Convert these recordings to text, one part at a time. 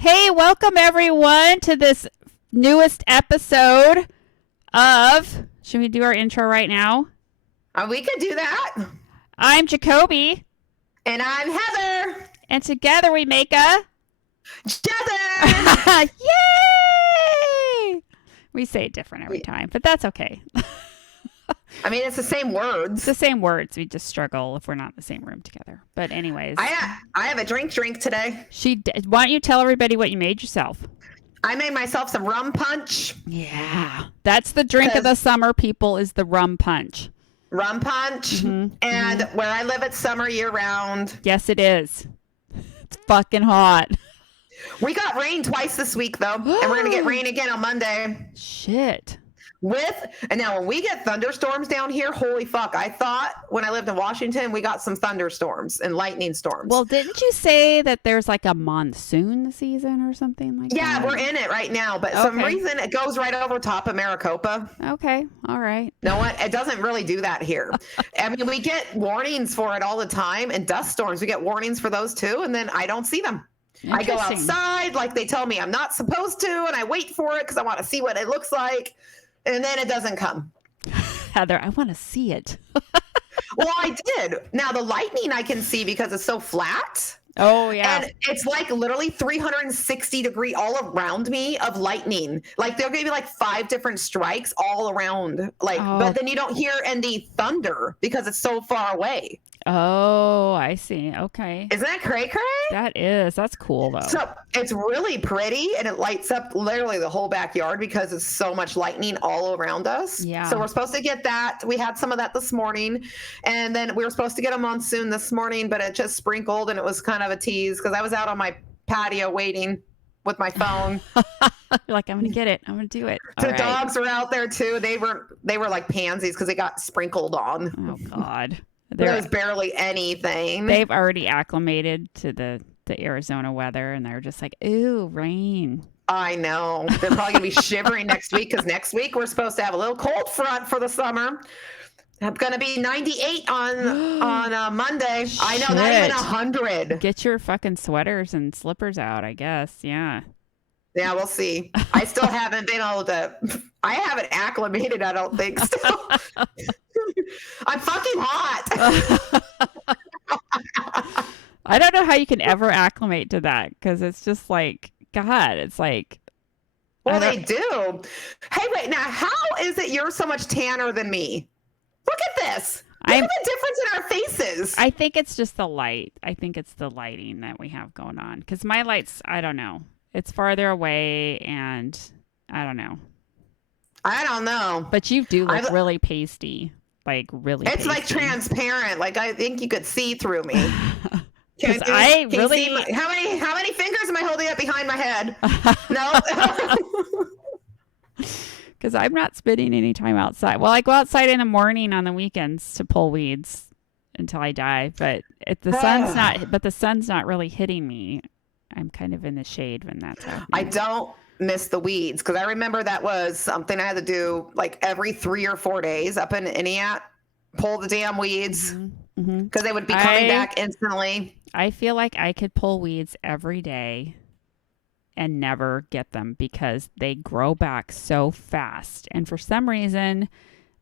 Hey, welcome everyone to this newest episode of. Should we do our intro right now? We could do that. I'm Jacoby. And I'm Heather. And together we make a. Jether! Yay! We say it different every time, but that's okay. I mean, it's the same words. It's the same words. We just struggle if we're not in the same room together. But anyways. I have a drink today. Why don't you tell everybody what you made yourself? I made myself some rum punch. Yeah. That's the drink of the summer, people, is the rum punch. Rum punch. Mm-hmm. And where I live, it's summer year round. Yes, it is. It's fucking hot. We got rain twice this week, though. And we're going to get rain again on Monday. Shit. And now when we get thunderstorms down here, holy fuck. I thought when I lived in Washington, we got some thunderstorms and lightning storms. Well, didn't you say that there's like a monsoon season or something like that? Yeah, we're in it right now. But some reason it goes right over top of Maricopa. Okay. All right. No one, it doesn't really do that here. I mean, we get warnings for it all the time, and dust storms. We get warnings for those too, and then I don't see them. I go outside like they tell me I'm not supposed to, and I wait for it because I want to see what it looks like. And then it doesn't come. Heather, I want to see it. Well, I did. Now, the lightning I can see because it's so flat. Oh, yeah. And it's like literally 360 degree all around me of lightning. Like there'll be like 5 different strikes all around. But then you don't hear any thunder because it's so far away. Oh, I see. Okay. Isn't that cray? That is. That's cool, though. So it's really pretty, and it lights up literally the whole backyard because it's so much lightning all around us. Yeah. So we're supposed to get that. We had some of that this morning, and then we were supposed to get a monsoon this morning, but it just sprinkled, and it was kind of a tease because I was out on my patio waiting with my phone. You're like, I'm going to get it. I'm going to do it. The dogs were out there, too. They were like pansies because they got sprinkled on. Oh, God. There was barely anything. They've already acclimated to the Arizona weather, and they're just like, ooh, rain. I know. They're probably going to be shivering next week because next week we're supposed to have a little cold front for the summer. It's going to be 98 on Monday. Shit. I know, not even 100. Get your fucking sweaters and slippers out, I guess. Yeah. Yeah, we'll see. I still haven't been able to. I haven't acclimated, I don't think, still. I'm fucking hot. I don't know how you can ever acclimate to that because it's just like, God, it's like. Well, they do. Hey, wait, now, how is it you're so much tanner than me? Look at this. Look at the difference in our faces. I think it's just the light. I think it's the lighting that we have going on because my light's, I don't know. It's farther away and I don't know. I don't know. But you do look really pasty. Like really It's pasty. like transparent. Like I think you could see through me. Can you see how many fingers am I holding up behind my head? No. Because I'm not spending any time outside. Well, I go outside in the morning on the weekends to pull weeds until I die. But the sun's not really hitting me. I'm kind of in the shade when that's happening. I don't miss the weeds because I remember that was something I had to do like every 3 or 4 days up in Entiat, pull the damn weeds because they would be coming back instantly. I feel like I could pull weeds every day and never get them because they grow back so fast. And for some reason,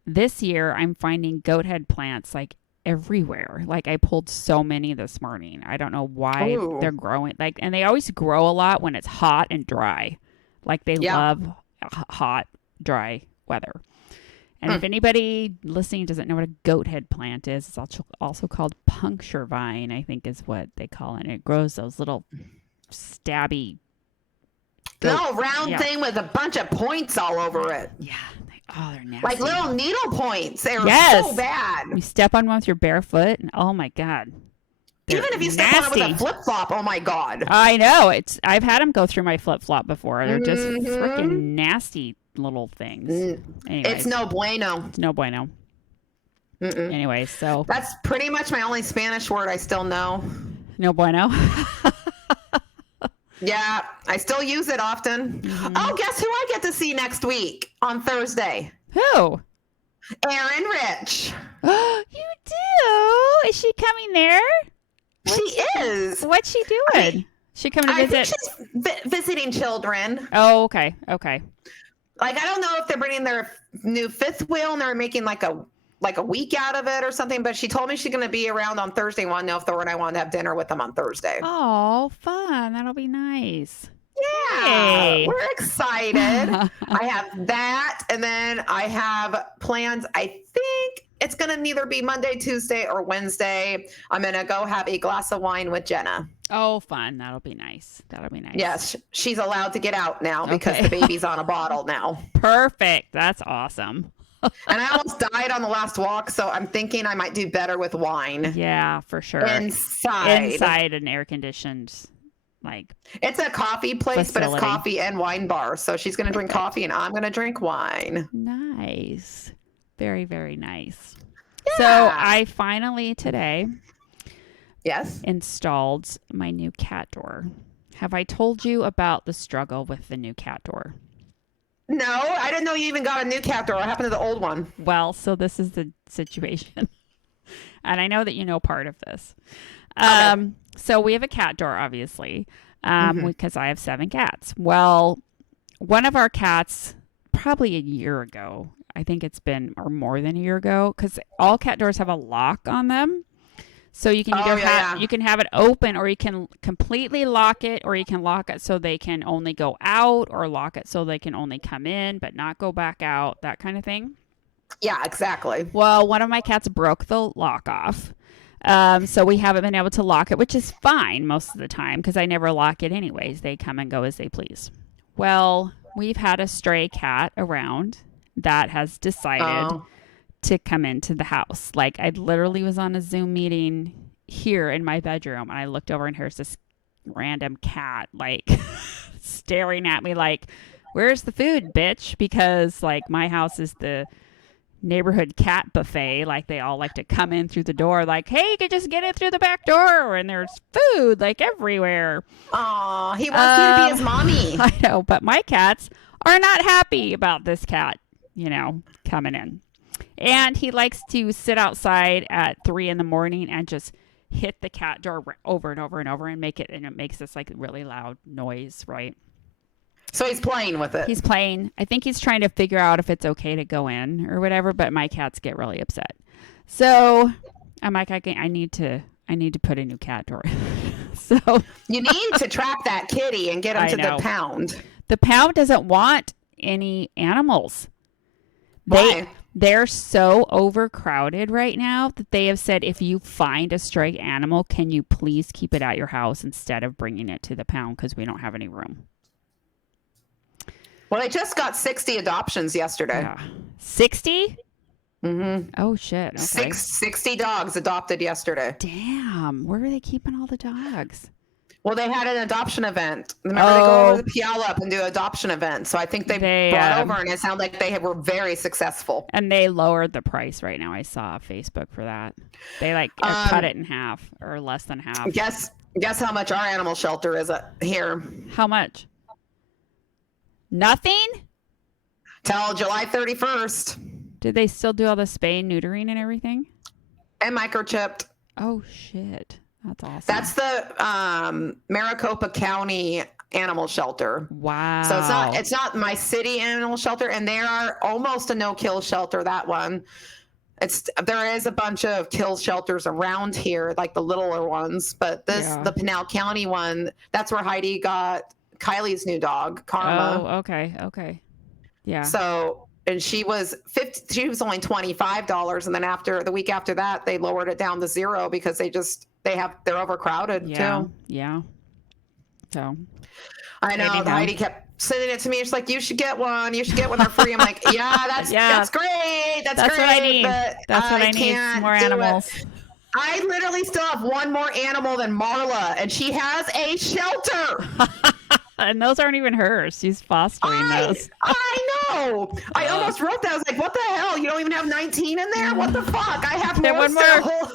this year I'm finding goat head plants like everywhere. Like I pulled so many this morning. I don't know why they're growing. Like, and they always grow a lot when it's hot and dry. Like they love hot, dry weather. And if anybody listening doesn't know what a goat head plant is, it's also called puncture vine, I think is what they call it. And it grows those little stabby round thing with a bunch of points all over it. Yeah. They're nasty. Like little needle points. They're so bad. You step on one with your bare foot, and oh my God. Even if you step on it with a flip-flop, oh my God. I know. I've had them go through my flip-flop before. They're just freaking nasty little things. Anyways, it's no bueno. It's no bueno. Anyway, so. That's pretty much my only Spanish word I still know. No bueno. Yeah, I still use it often. Oh, guess who I get to see next week on Thursday? Who? Erin Rich. You do? Is she coming there? She is. What's she doing? She coming to I think visit? she's visiting children. Oh, okay. Okay. Like, I don't know if they're bringing their new fifth wheel and they're making like a week out of it or something, but she told me she's going to be around on Thursday. Want to know if Thor and I want to have dinner with them on Thursday. Oh, fun. That'll be nice. Yeah, Yay. we're excited. I have that, and then I have plans. I think it's going to neither be Monday, Tuesday, or Wednesday. I'm going to go have a glass of wine with Jenna. Oh, fun. That'll be nice. That'll be nice. Yes, she's allowed to get out now because Okay. the baby's on a bottle now. Perfect. That's awesome. And I almost died on the last walk, so I'm thinking I might do better with wine. Yeah, for sure. Inside an air conditioned, like. It's a coffee place, but it's Facility. coffee and wine bar. So she's going to drink coffee and I'm going to drink wine. Nice. Very, very nice. Yeah. So I finally today Yes. installed my new cat door. Have I told you about the struggle with the new cat door? No, I didn't know you even got a new cat door. What happened to the old one? Well, so this is the situation. And I know that you know part of this. Okay. So we have a cat door, obviously, Mhm. because I have 7 cats. Well, one of our cats, probably a year ago, I think it's been, or more than a year ago, because all cat doors have a lock on them. So you can Oh, either yeah. you can have it open, or you can completely lock it, or you can lock it so they can only go out, or lock it so they can only come in but not go back out, that kind of thing. Yeah, exactly. Well, one of my cats broke the lock off. So we haven't been able to lock it, which is fine most of the time because I never lock it anyways. They come and go as they please. Well, we've had a stray cat around that has decided Oh. to come into the house. Like, I literally was on a Zoom meeting here in my bedroom and I looked over and here's this random cat like staring at me like, where's the food, bitch? Because like my house is the neighborhood cat buffet. Like, they all like to come in through the door like, hey, you can just get in through the back door, and there's food like everywhere. Aw, he wants you to be his mommy. I know, but my cats are not happy about this cat, coming in. And he likes to sit outside at 3 in the morning and just hit the cat door over and over and over and it makes this like really loud noise, right? So he's playing with it. He's playing. I think he's trying to figure out if it's okay to go in or whatever, but my cats get really upset. So I'm like, I need to put a new cat door in. So You need to trap that kitty and get him I to know. the pound. the pound doesn't want any animals. Why? They're so overcrowded right now that they have said, if you find a stray animal, can you please keep it at your house instead of bringing it to the pound because we don't have any room. Well, they just got 60 adoptions yesterday. Yeah. 60? Mm-hmm. Oh, shit. Okay. 60 dogs adopted yesterday. Damn. Where are they keeping all the dogs? Well, they had an adoption event. Remember, they go over to Puyallup and do an adoption event. So I think they brought over, and it sounded like they were very successful. And they lowered the price right now. I saw Facebook for that. They cut it in half or less than half. Guess how much our animal shelter is here? How much? Nothing? Till July 31st. Did they still do all the spay and neutering and everything? And microchipped. Oh, shit. That's awesome. That's the Maricopa County Animal Shelter. Wow. So it's not my city animal shelter, and they are almost a no-kill shelter. That one, there is a bunch of kill shelters around here, like the littler ones, but the Pinal County one, that's where Heidi got Kylie's new dog, Karma. Oh, okay. Yeah. So, and she was she was only $25, and then the week after that, they lowered it down to $0 because they're overcrowded too. Yeah. So I know. Anyhow. Heidi kept sending it to me. She's like, "You should get one. You should get one. They're free." I'm like, "Yeah, that's great. That's great. what I need. But That's what I need. can't Some more do animals. it." I literally still have one more animal than Marla, and she has a shelter. And those aren't even hers. She's fostering those. I know. I almost wrote that. I was like, "What the hell? You don't even have 19 in there? What the fuck? I have Yeah, more one more. still."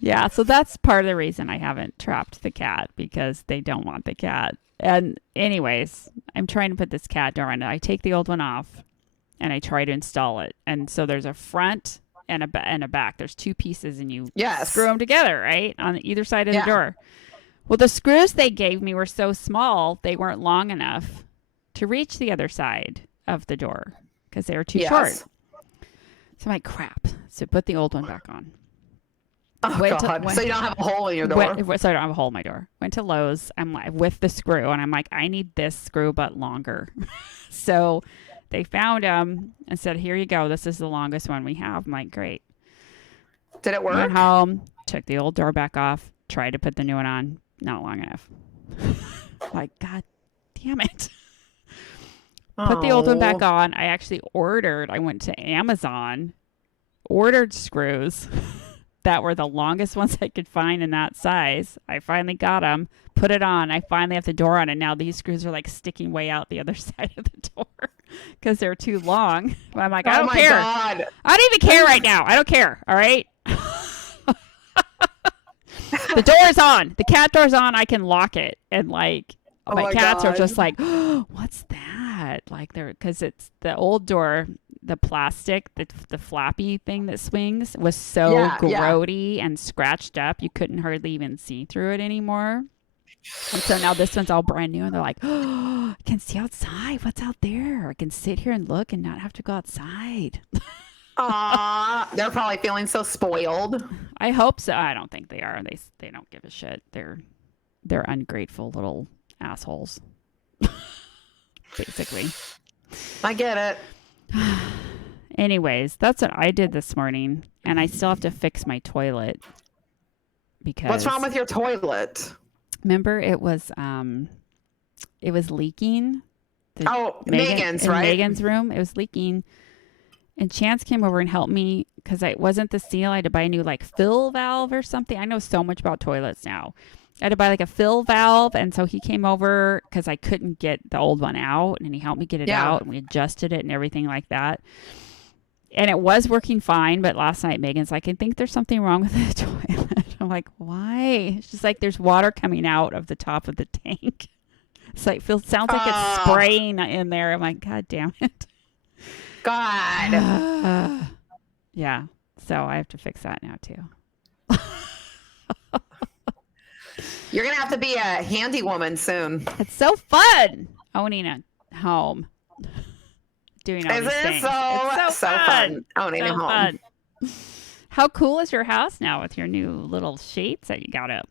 Yeah, so that's part of the reason I haven't trapped the cat, because they don't want the cat. And anyways, I'm trying to put this cat door in. I take the old one off and I try to install it. And so there's a front and a back. There's two pieces and you Yes. screw them together, right? On either side of Yeah. the door. Well, the screws they gave me were so small, they weren't long enough to reach the other side of the door because they were too short. So I'm like, crap. So put the old one back on. Oh, God. So you don't have a hole in your door? So I don't have a hole in my door. Went to Lowe's. I'm like, with the screw, and I'm like, I need this screw, but longer. So they found them and said, here you go. This is the longest one we have. I'm like, great. Did it work? Went home, took the old door back off, tried to put the new one on. Not long enough. Like, God damn it. Put the old one back on. I actually I went to Amazon, ordered screws that were the longest ones I could find in that size. I finally got them, put it on. I finally have the door on, and now these screws are like sticking way out the other side of the door because they're too long. But I'm like, I don't care. God. I don't even care right now. I don't care. All right. The door is on. The cat door's on. I can lock it. And like, my cats are just like, oh, what's that? Like because it's the old door, the plastic, the flappy thing that swings was so grody and scratched up. You couldn't hardly even see through it anymore. And so now this one's all brand new, and they're like, oh, I can see outside. What's out there? I can sit here and look and not have to go outside. They're probably feeling so spoiled. I hope so. I don't think they are. They don't give a shit. They're ungrateful little assholes. Basically. I get it. Anyways, that's what I did this morning, and I still have to fix my toilet because What's wrong with your toilet? Remember it was leaking. Megan's, right? Megan's room. It was leaking. And Chance came over and helped me because it wasn't the seal. I had to buy a new like fill valve or something. I know so much about toilets now. I had to buy like a fill valve. And so he came over because I couldn't get the old one out, and he helped me get it out, and we adjusted it and everything like that. And it was working fine. But last night, Megan's like, I think there's something wrong with the toilet. I'm like, why? She's like, there's water coming out of the top of the tank. It's like, sounds like it's spraying in there. I'm like, God damn it. God. Yeah. So I have to fix that now too. You're going to have to be a handy woman soon. It's so fun owning a home. Doing all these things. It's so fun owning a home. Fun. How cool is your house now with your new little shades that you got up?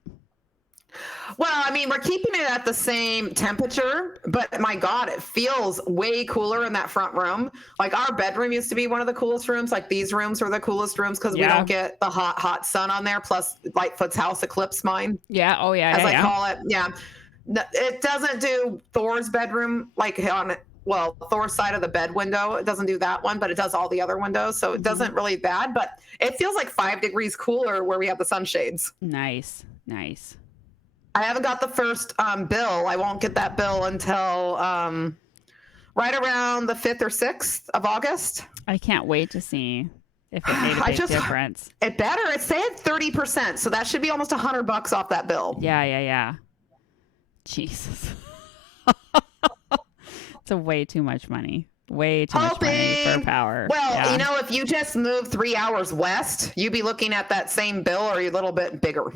Well, I mean, we're keeping it at the same temperature, but my God, it feels way cooler in that front room. Like our bedroom used to be one of the coolest rooms. Like these rooms were the coolest rooms because we don't get the hot sun on there. Plus Lightfoot's house eclipsed mine. Yeah. Oh yeah. As I call it. Yeah. It doesn't do Thor's bedroom like on Thor's side of the bed window. It doesn't do that one, but it does all the other windows. So it doesn't really bad, but it feels like 5 degrees cooler where we have the sunshades. Nice. I haven't got the first bill. I won't get that bill until right around the 5th or 6th of August. I can't wait to see if it made a big difference. It better. It said 30%, so that should be almost $100 off that bill. Yeah. Jesus. It's way too much money. Way too much money for power. Well, if you just move 3 hours west, you'd be looking at that same bill or a little bit bigger.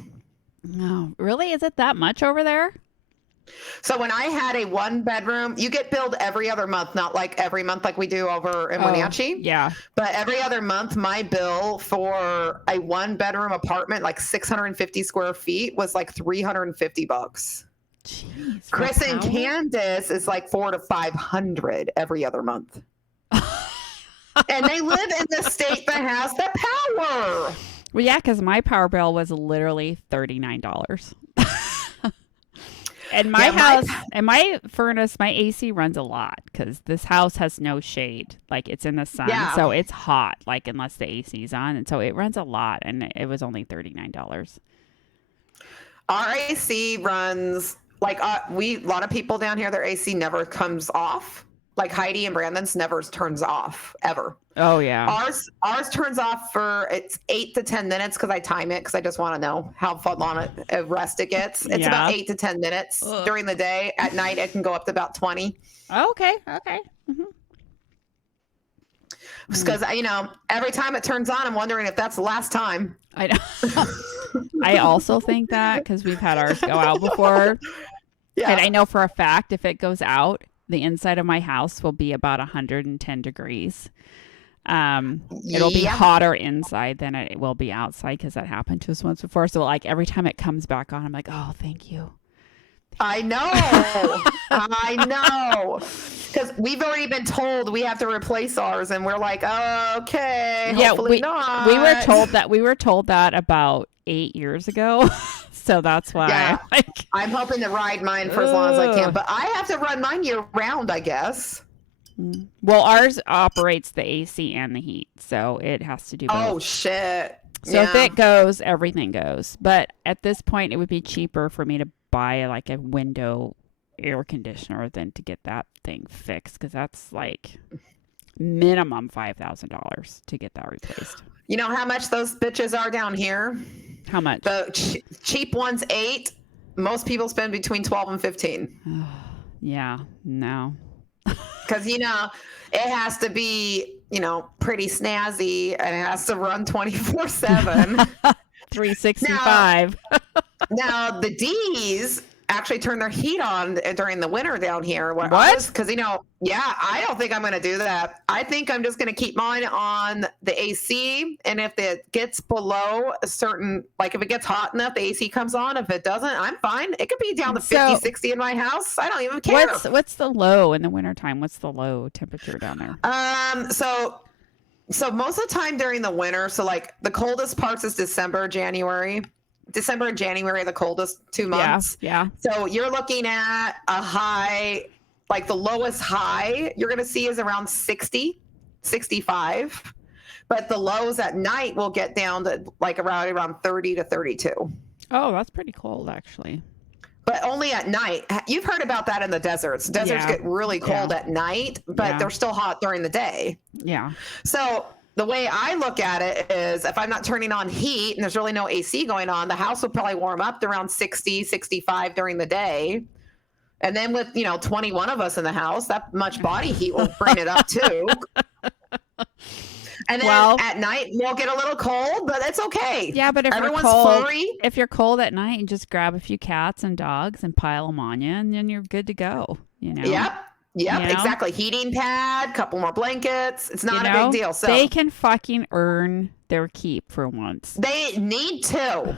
No, really? Is it that much over there? So when I had a 1-bedroom, you get billed every other month, not like every month like we do over in Wenatchee. Yeah. But every other month, my bill for a 1-bedroom apartment, like 650 square feet, was like $350. Jeez, Chris and Candace is like $400 to $500 every other month. And they live in the state that has the power. Well, yeah, because my power bill was literally $39. And my house and my furnace, my AC runs a lot because this house has no shade. Like it's in the sun, so it's hot. Like unless the AC's on, and so it runs a lot. And it was only $39. Our AC runs like a lot of people down here. Their AC never comes off. Like Heidi and Brandon's never turns off ever. Oh yeah. Ours turns off for it's 8 to 10 minutes because I time it because I just want to know how long a rest it gets. It's about 8 to 10 minutes during the day. At night it can go up to about 20. Okay. Mm-hmm. because every time it turns on, I'm wondering if that's the last time. I know. I also think that because we've had ours go out before. Yeah. And I know for a fact if it goes out, the inside of my house will be about 110 degrees. It'll be hotter inside than it will be outside because that happened to us once before. So like every time it comes back on, I'm like, oh, thank you. I know. I know. Because we've already been told we have to replace ours, and we're like, oh, okay. Yeah, hopefully not. We were told that about 8 years ago. So that's why. Yeah. I'm hoping to ride mine for as long as I can, but I have to run mine year round, I guess. Well, ours operates the AC and the heat, so it has to do both. Oh, shit. So if it goes, everything goes. But at this point, it would be cheaper for me to buy like a window air conditioner than to get that thing fixed, because that's like minimum $5,000 to get that replaced. You know how much those bitches are down here? How much? The cheap one's $8. Most people spend between $12 and $15. Yeah, no. Because, it has to be, pretty snazzy, and it has to run 24/7. 365. Now, the D's actually turn their heat on during the winter down here. What? Because, I don't think I'm going to do that. I think I'm just going to keep mine on the AC. And if it gets below a certain, like if it gets hot enough, the AC comes on. If it doesn't, I'm fine. It could be down to 50, 60 in my house. I don't even care. What's the low in the wintertime? What's the low temperature down there? So most of the time during the winter, so like the coldest parts is December, January. December and January are the coldest 2 months. Yeah. So you're looking at a high, like the lowest high you're going to see is around 60, 65. But the lows at night will get down to like around 30 to 32. Oh, that's pretty cold actually. But only at night. You've heard about that in the deserts. Deserts get really cold at night, but they're still hot during the day. Yeah. So the way I look at it is if I'm not turning on heat and there's really no AC going on, the house will probably warm up to around 60, 65 during the day. And then with, 21 of us in the house, that much body heat will bring it up too. And then at night we'll get a little cold, but it's okay. Yeah, but if everyone's you're cold, furry, if you're cold at night, you just grab a few cats and dogs and pile them on you, and then you're good to go. Yep, exactly. Heating pad, couple more blankets. It's not a big deal. So they can fucking earn their keep for once. They need to.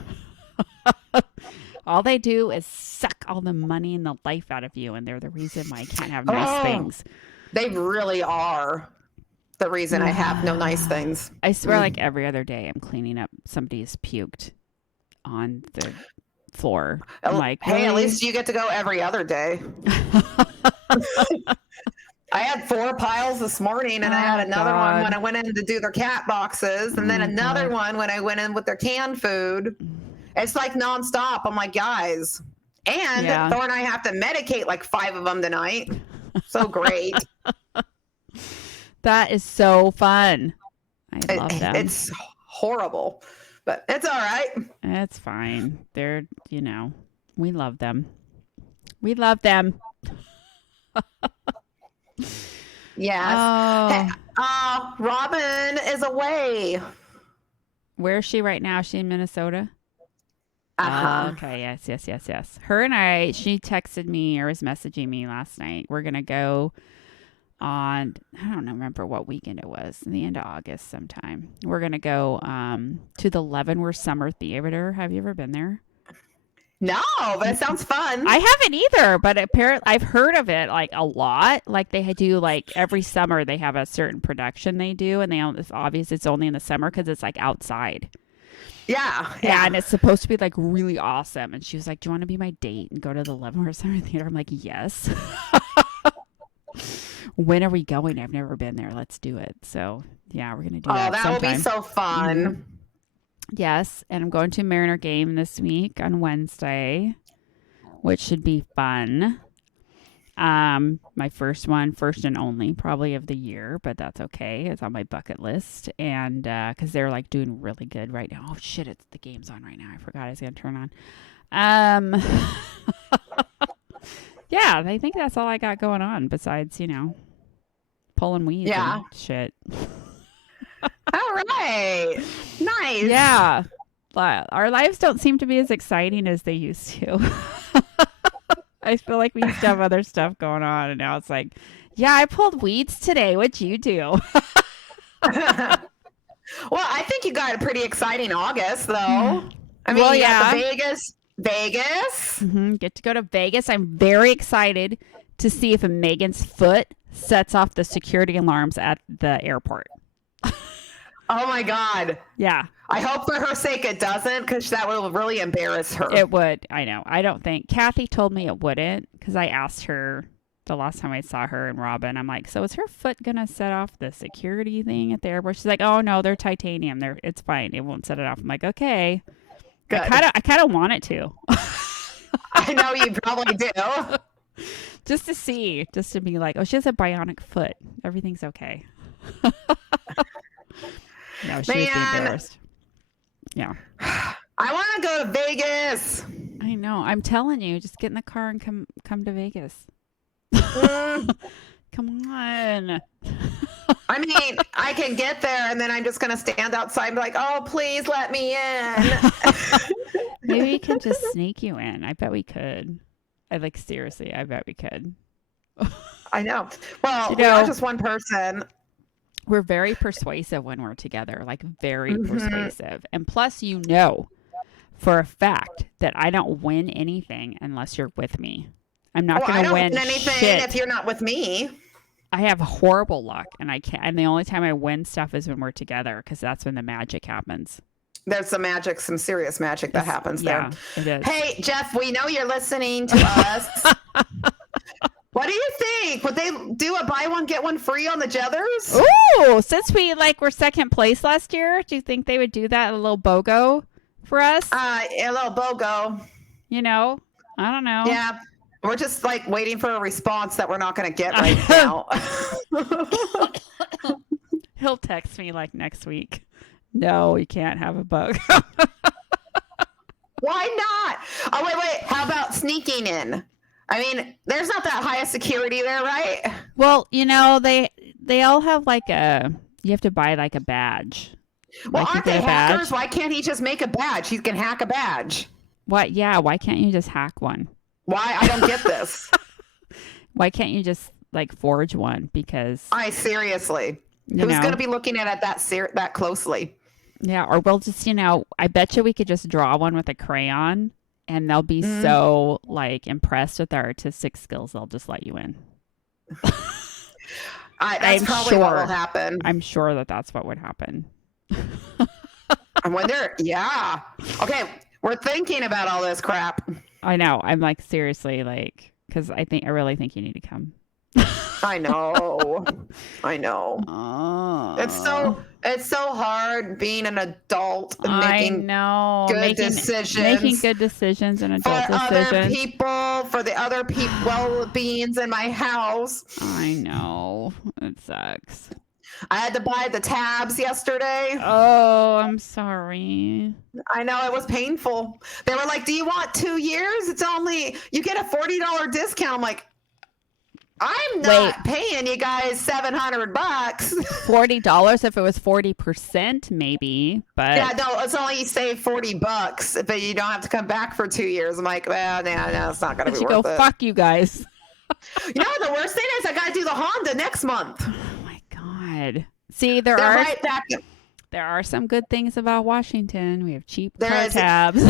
All they do is suck all the money and the life out of you, and they're the reason why I can't have nice things. They really are the reason I have no nice things. I swear, like every other day, I'm cleaning up somebody's puked on the floor. I'm like, hey, at least you get to go every other day. I had 4 piles this morning, and I had another one when I went in to do their cat boxes, and then another one when I went in with their canned food. It's like nonstop. I'm like, guys. And Thor and I have to medicate like 5 of them tonight. So great. That is so fun. I love them. It's horrible, but it's all right. It's fine. They're, we love them. We love them. Yes. Oh. Robin is away. Where is she right now? Is she in Minnesota? Okay. Yes. Her and she texted me or was messaging me last night. We're going to go on, I don't remember what weekend it was, in the end of August sometime. We're going to go to the Leavenworth Summer Theater. Have you ever been there? No, but it sounds fun. I haven't either, but apparently I've heard of it like a lot. Like they do like every summer they have a certain production they do, and it's obvious it's only in the summer because it's like outside. Yeah, and it's supposed to be like really awesome. And she was like, "Do you want to be my date and go to the Leavenworth Summer Theater?" I'm like, "Yes." When are we going? I've never been there. Let's do it. So yeah, we're gonna do that. Oh, that sometime. will be so fun. Mm-hmm. Yes, and I'm going to a Mariner game this week on Wednesday, which should be fun. My first and only probably of the year, but that's okay. It's on my bucket list, and because they're like doing really good right now. Oh shit, the game's on right now. I forgot I was gonna turn on. Yeah, I think that's all I got going on besides pulling weeds. Yeah. And shit. right. Nice. Yeah. But our lives don't seem to be as exciting as they used to. I feel like we used to have other stuff going on, and now it's like, yeah, I pulled weeds today. What'd you do? Well, I think you got a pretty exciting August, though. I mean, you got the Vegas. Get to go to Vegas. I'm very excited to see if Megan's foot sets off the security alarms at the airport. Oh my God. Yeah. I hope for her sake it doesn't, because that will really embarrass her. It would. I know. I don't think. Kathy told me it wouldn't, because I asked her the last time I saw her and Robin. I'm like, so is her foot going to set off the security thing at the airport? She's like, oh, no, they're titanium. It's fine. It won't set it off. I'm like, okay. Good. I kind of want it to. I know you probably do. Just to see, just to be like, oh, she has a bionic foot. Everything's okay. No, she was embarrassed. Yeah. I want to go to Vegas. I know. I'm telling you, just get in the car and come to Vegas. Come on. I mean, I can get there and then I'm just going to stand outside and be like, oh, please let me in. Maybe we can just sneak you in. I bet we could. Seriously, I bet we could. I know. Well, we are just one person. We're very persuasive when we're together, like very persuasive. And plus, for a fact that I don't win anything unless you're with me. I'm not going to win anything shit if you're not with me. I have horrible luck, and I can't. And the only time I win stuff is when we're together, because that's when the magic happens. There's some serious magic that happens there. It is. Hey, Jeff, we know you're listening to us. What do you think? Would they do a buy one, get one free on the Jethers? Ooh, since we were second place last year, do you think they would do that, a little BOGO for us? A little BOGO. I don't know. Yeah. We're just waiting for a response that we're not going to get right now. He'll text me next week. No, you can't have a BOGO. Why not? Oh, wait. How about sneaking in? I mean, there's not that high a security there, right? Well, they all have you have to buy a badge. Well, aren't they hackers? Why can't he just make a badge? He can hack a badge. What? Yeah, why can't you just hack one? Why? I don't get this. Why can't you just forge one? Because seriously, who's going to be looking at it that closely? Yeah, or we'll just I bet you we could just draw one with a crayon. And they'll be so impressed with our artistic skills, they'll just let you in. That's probably what will happen. I'm sure that's what would happen. I wonder. Yeah. Okay, we're thinking about all this crap. I know. I'm seriously, because I really think you need to come. I know. It's so hard being an adult and making good decisions. Making good decisions and adult decisions. For other people, for the other people well-beings in my house. I know. It sucks. I had to buy the tabs yesterday. Oh, I'm sorry. I know, it was painful. They were like, do you want 2 years? You get a $40 discount. I'm like, I'm not paying you guys $700. $40 if it was 40%, maybe. But yeah, no, it's only you save $40, but you don't have to come back for 2 years. I'm like, well, no, it's not going to be worth it. Fuck you guys. The worst thing is I got to do the Honda next month. Oh my God. See, there are some good things about Washington. We have cheap car tabs.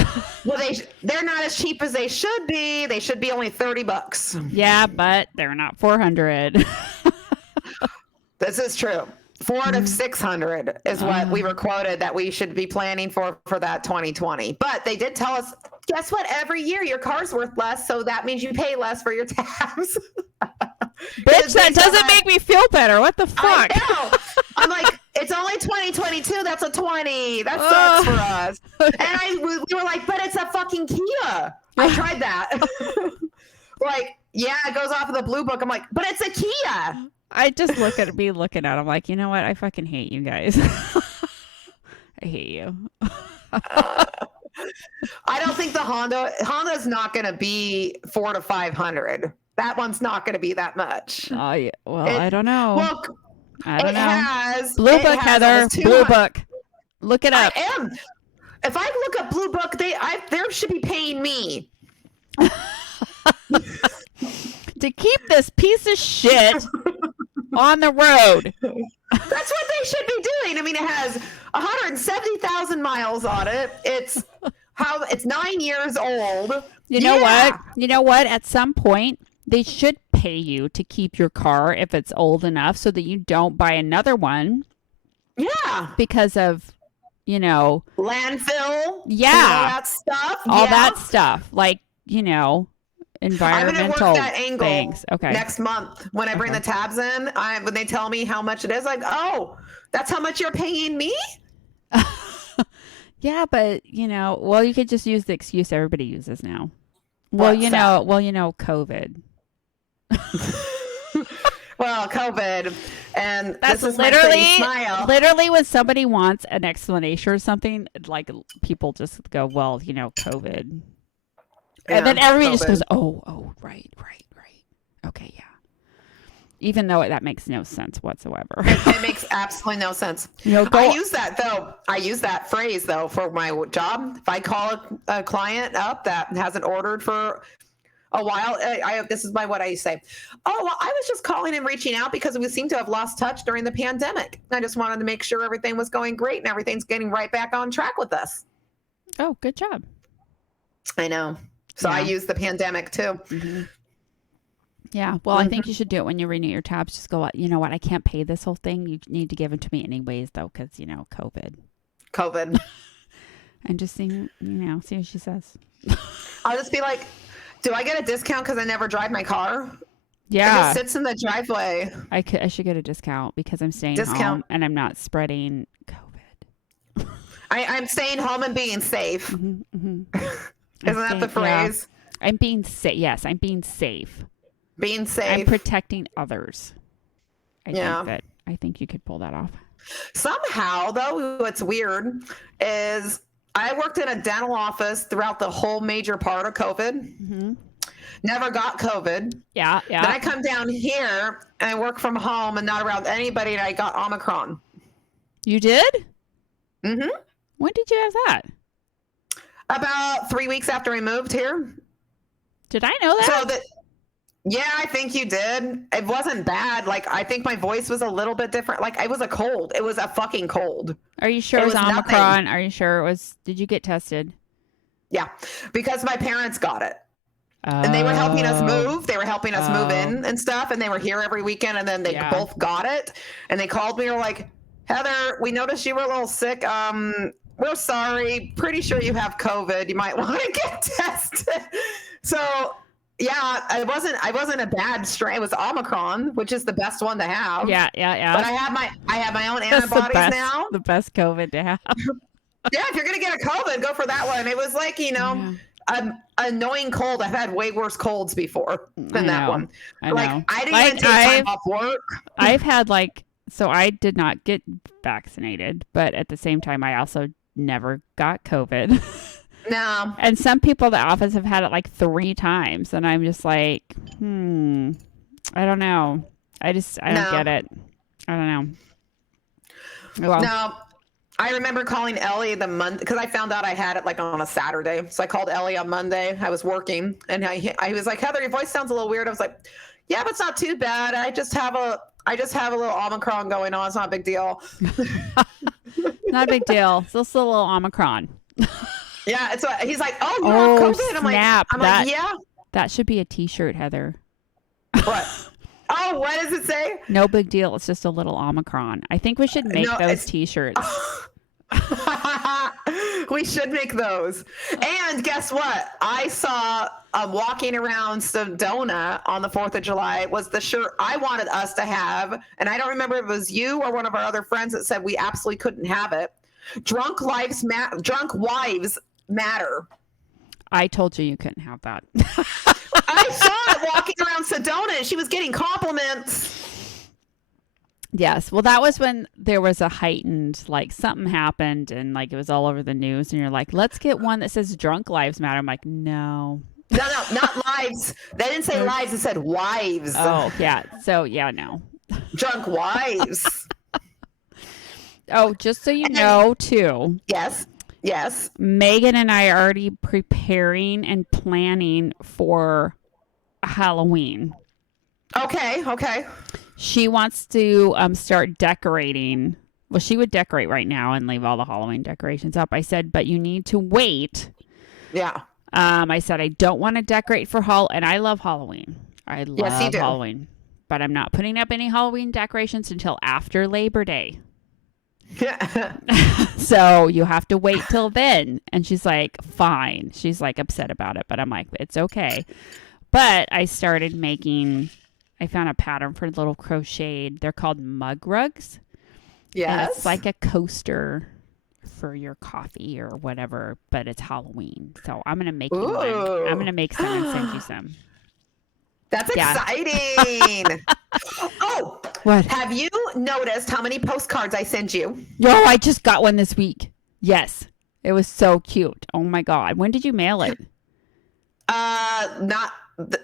Well, they're not as cheap as they should be. They should be only $30. Yeah, but they're not $400. This is true. $400 to $600 is what we were quoted that we should be planning for that 2020. But they did tell us, guess what? Every year your car's worth less, so that means you pay less for your tabs. Bitch, that doesn't make me feel better. What the fuck? I know. I'm like, it's only 2022. That's a 20. That sucks for us. And we were like, but it's a fucking Kia. I tried that. It goes off of the blue book. I'm like, but it's a Kia. I just looking at I'm like, you know what? I fucking hate you guys. I hate you. I don't think the Honda's not going to be $400 to $500. That one's not going to be that much. Oh, yeah. Well, I don't know. Well, I don't know. Has Blue Book, Heather. Blue Book. Look it up. I am. If I look up Blue Book, they should be paying me to keep this piece of shit on the road. That's what they should be doing. I mean, it has 170,000 miles on it. It's 9 years old. You know what? You know what? At some point, they should pay you to keep your car if it's old enough so that you don't buy another one. Yeah. Because of, landfill. Yeah. All that stuff. All that stuff. Like, environmental I'm gonna work that angle things. Okay. next month when I bring the tabs in. When they tell me how much it is, like, oh, that's how much you're paying me? Yeah, but well, you could just use the excuse everybody uses now. Well, COVID. Well, COVID, and that's this is literally when somebody wants an explanation or something, like people just go, well, COVID, and then everybody just goes, oh, right, okay, yeah. Even though that makes no sense whatsoever. It makes absolutely no sense. I use that though. I use that phrase though for my job. If I call a client up that hasn't ordered for a while, this is what I say. Oh, well, I was just calling and reaching out because we seem to have lost touch during the pandemic. I just wanted to make sure everything was going great and everything's getting right back on track with us. Oh, good job. I know. So I use the pandemic too. Mm-hmm. Yeah. Well, I think you should do it when you renew your tabs. Just go, you know what? I can't pay this whole thing. You need to give it to me anyways, though, because, COVID. And just see what she says. I'll just be like, do I get a discount because I never drive my car? Yeah. It just sits in the driveway. I should get a discount because I'm staying home and I'm not spreading COVID. I'm staying home and being safe. Mm-hmm, mm-hmm. Isn't that the phrase? Yeah. I'm being safe. Yes, I'm being safe. Being safe. I'm protecting others. I think you could pull that off. Somehow, though, what's weird is I worked in a dental office throughout the whole major part of COVID. Mm-hmm. Never got COVID. Yeah. Then I come down here and I work from home and not around anybody, and I got Omicron. You did? Mm-hmm. When did you have that? About 3 weeks after I moved here. Did I know that? Yeah, I think you did. It wasn't bad. Like, I think my voice was a little bit different. Like, it was a cold. It was a fucking cold. Are you sure it was Omicron? Nothing. Are you sure it was? Did you get tested? Yeah, because my parents got it. And they were helping us move. They were helping us move in and stuff. And they were here every weekend. And then they both got it. And they called me and were like, Heather, we noticed you were a little sick. We're sorry. Pretty sure you have COVID. You might want to get tested. So... yeah, I wasn't a bad strain. It was Omicron, which is the best one to have. Yeah. But I have my own antibodies now. The best COVID to have. Yeah, if you're gonna get a COVID, go for that one. It was like, an annoying cold. I've had way worse colds before than that one. I know. I didn't even take time off work. I've had so I did not get vaccinated, but at the same time, I also never got COVID. No. And some people in the office have had it 3 times. And I'm just like, I don't know. I don't get it. I don't know. Well, no. I remember calling Ellie the Monday because I found out I had it on a Saturday. So I called Ellie on Monday. I was working and I was like, Heather, your voice sounds a little weird. I was like, yeah, but it's not too bad. I just have a little Omicron going on. It's not a big deal. Not a big deal. It's just a little Omicron. Yeah, he's like, oh, you have COVID? Snap. I'm like, yeah. That should be a T-shirt, Heather. What? Oh, what does it say? No big deal. It's just a little Omicron. I think we should make those T-shirts. We should make those. And guess what? I saw walking around Sedona on the 4th of July was the shirt I wanted us to have. And I don't remember if it was you or one of our other friends that said we absolutely couldn't have it. Drunk wives matter. I told you couldn't have that. I saw it walking around Sedona and she was getting compliments. Yes. Well, that was when there was a heightened, something happened and it was all over the news and you're like, let's get one that says drunk lives matter. I'm like, no. No, not lives. They didn't say lives. It said wives. Oh, yeah. So, yeah, no. drunk wives. Oh, just so you know, too. Yes. Yes. Megan and I are already preparing and planning for Halloween. Okay. Okay. She wants to start decorating. Well, she would decorate right now and leave all the Halloween decorations up. I said, but you need to wait. Yeah. I said, I don't want to decorate for and I love Halloween. I love Halloween. But I'm not putting up any Halloween decorations until after Labor Day. So you have to wait till then. And she's like, fine. She's like upset about it. But I'm like, it's okay. But I started I found a pattern for little crocheted. They're called mug rugs. Yes. And it's like a coaster for your coffee or whatever, but it's Halloween. So I'm going to make you one. I'm going to make some and send you some. That's exciting. Oh, what? Have you noticed how many postcards I send you? Yo, I just got one this week. Yes. It was so cute. Oh my God. When did you mail it? Not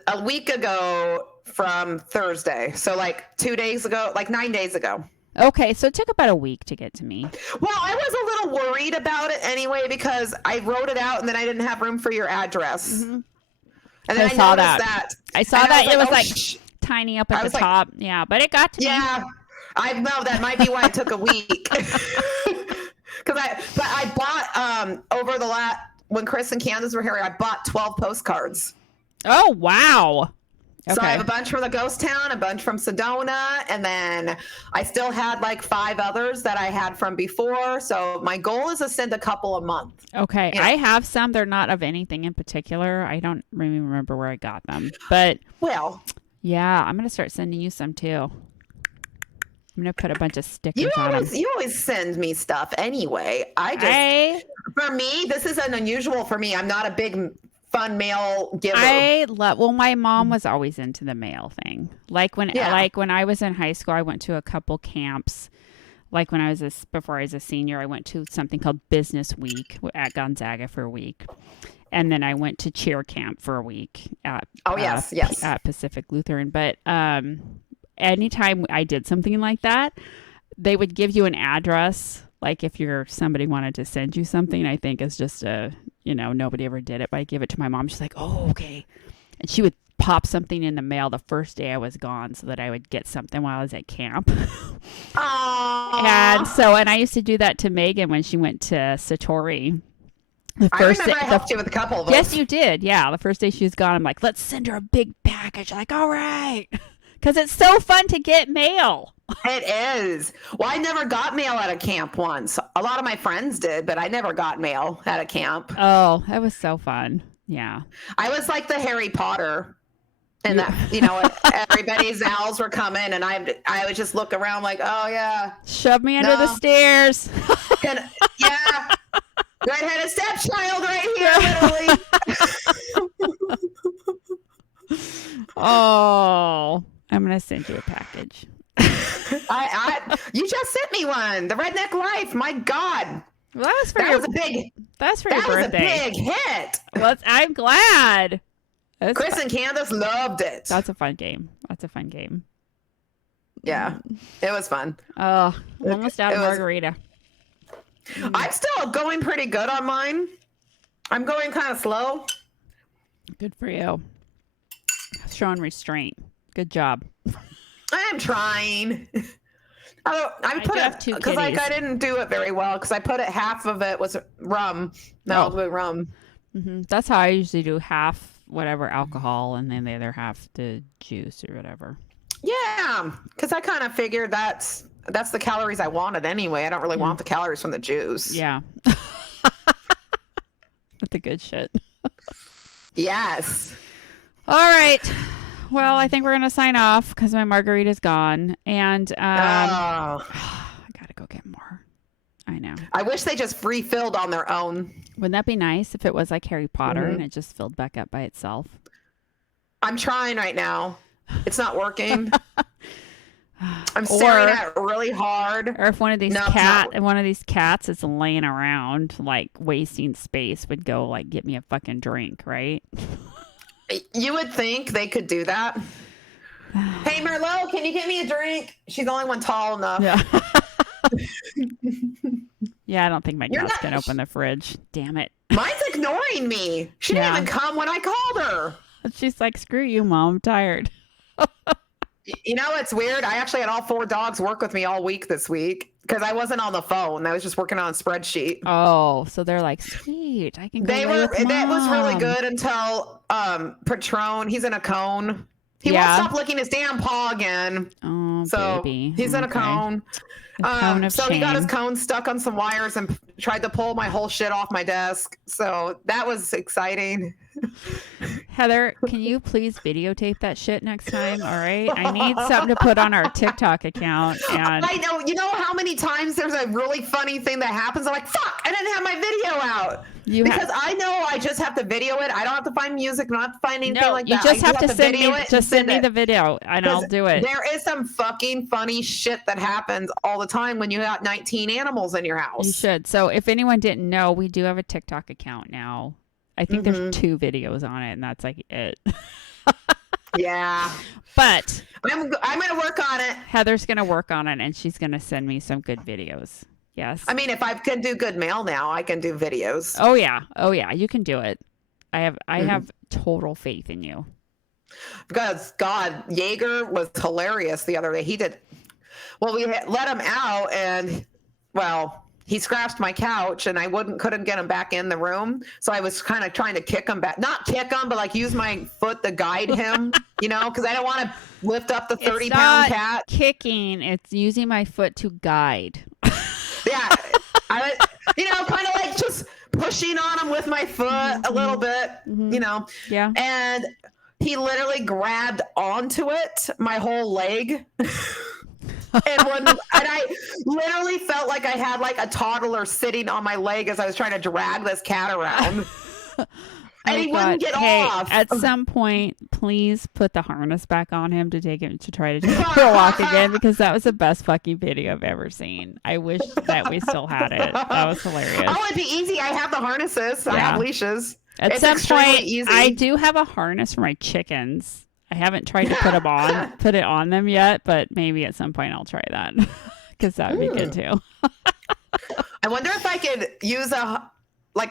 a week ago from Thursday. So like 2 days ago, like 9 days ago. Okay, so it took about a week to get to me. Well, I was a little worried about it anyway because I wrote it out and then I didn't have room for your address. Mm-hmm. And then I saw noticed that. I saw that. It was like tiny up at the top. Yeah, but it got to me. Yeah, I know that might be why it took a week. But I bought over the when Chris and Candace were here, I bought 12 postcards. Oh, wow. Okay. So I have a bunch from the ghost town, a bunch from Sedona, and then I still had like 5 others that I had from before. So my goal is to send a couple a month. Okay. You know? I have some. They're not of anything in particular. I don't really remember where I got them. But, well, yeah, I'm going to start sending you some too. I'm going to put a bunch of stickers on them. You always send me stuff anyway. For me, this is unusual for me. I'm not a big fun mail giver. My mom was always into the mail thing. Like when I was in high school, I went to a couple camps. Like when before I was a senior, I went to something called Business Week at Gonzaga for a week. And then I went to cheer camp for a week at at Pacific Lutheran. But anytime I did something like that, they would give you an address. Like if somebody wanted to send you something, I think it's just nobody ever did it, but I give it to my mom. She's like, oh, okay. And she would pop something in the mail the first day I was gone so that I would get something while I was at camp. Aww. And I used to do that to Megan when she went to Satori. I helped you with a couple of those. Yes, you did. Yeah. The first day she was gone, I'm like, let's send her a big package. Like, all right. Because it's so fun to get mail. It is. Well, I never got mail at a camp once. A lot of my friends did, but I never got mail at a camp. Oh, that was so fun. Yeah. I was like the Harry Potter. And everybody's owls were coming, and I would just look around like, oh, yeah. Shove me under the stairs. Yeah. Red-headed stepchild right here, literally. Oh, I'm going to send you a package. You just sent me one. The Redneck Life. My God. Well, that's for your birthday. That was a big hit. Well, I'm glad. Chris and Candace loved it. That's a fun game. Yeah, it was fun. Oh, I'm almost out of margarita. I'm still going pretty good on mine. I'm going kind of slow. Good for you. Showing restraint. Good job. I am trying. I didn't do it very well because I put it, half of it was rum, Malibu rum. Mm-hmm. That's how I usually do, half whatever alcohol and then the other half the juice or whatever. Yeah, because I kind of figured that's the calories I wanted anyway. I don't really want the calories from the juice. Yeah. That's the good shit. Yes. All right. Well, I think we're going to sign off because my margarita's gone. And I got to go get more. I know. I wish they just refilled on their own. Wouldn't that be nice if it was like Harry Potter and it just filled back up by itself? I'm trying right now. It's not working. I'm staring at it really hard. Or if one of these cats is laying around like wasting space would go like get me a fucking drink, right? You would think they could do that. Hey, Merlot, can you get me a drink? She's the only one tall enough. Yeah. Yeah, I don't think my You're cat's not- can open the fridge. Damn it. Mine's ignoring me. She didn't even come when I called her. She's like, screw you, Mom. I'm tired. You know, it's weird. I actually had all 4 dogs work with me all week this week because I wasn't on the phone. I was just working on a spreadsheet. Oh, so they're like, sweet. I can go lay with That was really Mom. good until Patron, he's in a cone. He Yeah. won't stop licking his damn paw again. Oh, So baby. he's in a Okay. cone. A cone of So he got his shame. cone stuck on some wires and tried to pull my whole shit off my desk. So that was exciting. Heather, can you please videotape that shit next time? All right. I need something to put on our TikTok account. And I know. You know how many times there's a really funny thing that happens? I'm like, fuck, I didn't have my video out. Because I know I just have to video it. I don't have to find music. I don't have to find anything like you that. just I have to send me video it and just send me it. the video and I'll do it. There is some fucking funny shit that happens all the time when you got 19 animals in your house. You should. So if anyone didn't know, we do have a TikTok account now. I think there's 2 videos on it, and that's like it. Yeah. But I'm going to work on it. Heather's going to work on it, and she's going to send me some good videos. Yes. I mean, if I can do good mail now, I can do videos. Oh yeah, you can do it. I have total faith in you. Because God, Jaeger was hilarious the other day. He did. Well, we let him out, and he scratched my couch, and I couldn't get him back in the room. So I was kind of trying to kick him back, not kick him, but like use my foot to guide him, because I don't want to lift up the 30-pound cat. Kicking, it's using my foot to guide. Yeah, kind of like just pushing on him with my foot a little bit, Yeah. And he literally grabbed onto it, my whole leg. And I literally felt like I had like a toddler sitting on my leg as I was trying to drag this cat around. And he wouldn't get off. At some point, please put the harness back on him to take him to try to take him for a walk again, because that was the best fucking video I've ever seen. I wish that we still had it. That was hilarious. Oh, it'd be easy. I have the harnesses. I have leashes. At some point, I do have a harness for my chickens. I haven't tried to put it on them yet, but maybe at some point I'll try that because that would be good too. I wonder if I could use a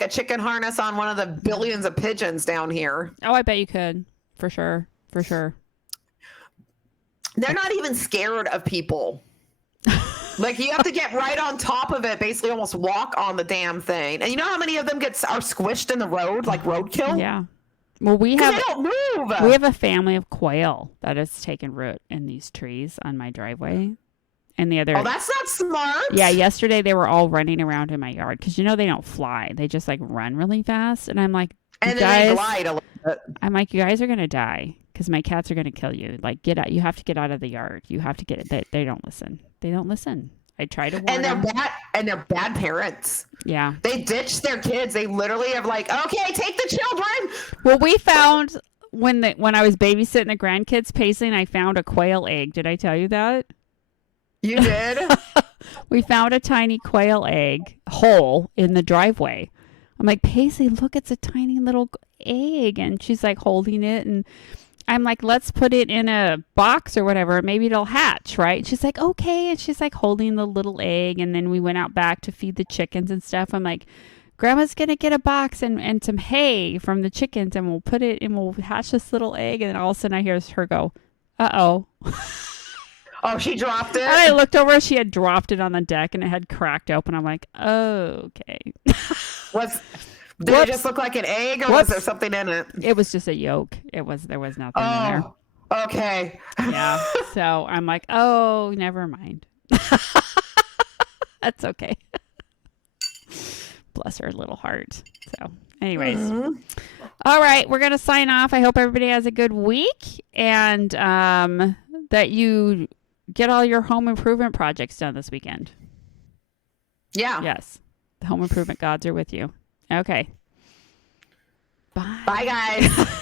chicken harness on one of the billions of pigeons down here. Oh, I bet you could. For sure. For sure. They're not even scared of people. Like, you have to get right on top of it, basically almost walk on the damn thing. And you know how many of them are squished in the road, like roadkill? Yeah. Well, they don't move. We have a family of quail that has taken root in these trees on my driveway. And the other... Oh, that's not smart. Yeah, yesterday they were all running around in my yard because, they don't fly. They just, like, run really fast. And I'm like, and then they glide a little bit. I'm like, you guys are going to die because my cats are going to kill you. Like, get out. You have to get out of the yard. You have to get it. They don't listen. They don't listen. I try to warn them. And they're bad parents. Yeah. They ditch their kids. They literally are like, okay, take the children. Well, we found when I was babysitting the grandkids pacing, I found a quail egg. Did I tell you that? You did? We found a tiny quail egg hole in the driveway. I'm like, Paisley, look, it's a tiny little egg. And she's like holding it. And I'm like, let's put it in a box or whatever. Maybe it'll hatch, right? She's like, okay. And she's like holding the little egg. And then we went out back to feed the chickens and stuff. I'm like, Grandma's going to get a box and some hay from the chickens. And we'll put it and we'll hatch this little egg. And then all of a sudden I hear her go, uh-oh. Oh, she dropped it? And I looked over, she had dropped it on the deck and it had cracked open. I'm like, oh, okay. Did it just look like an egg or was there something in it? It was just a yolk. There was nothing in there. Okay. Yeah. So I'm like, oh, never mind. That's okay. Bless her little heart. So anyways. All right. We're going to sign off. I hope everybody has a good week and that you get all your home improvement projects done this weekend. Yeah. Yes. The home improvement gods are with you. Okay. Bye. Bye, guys.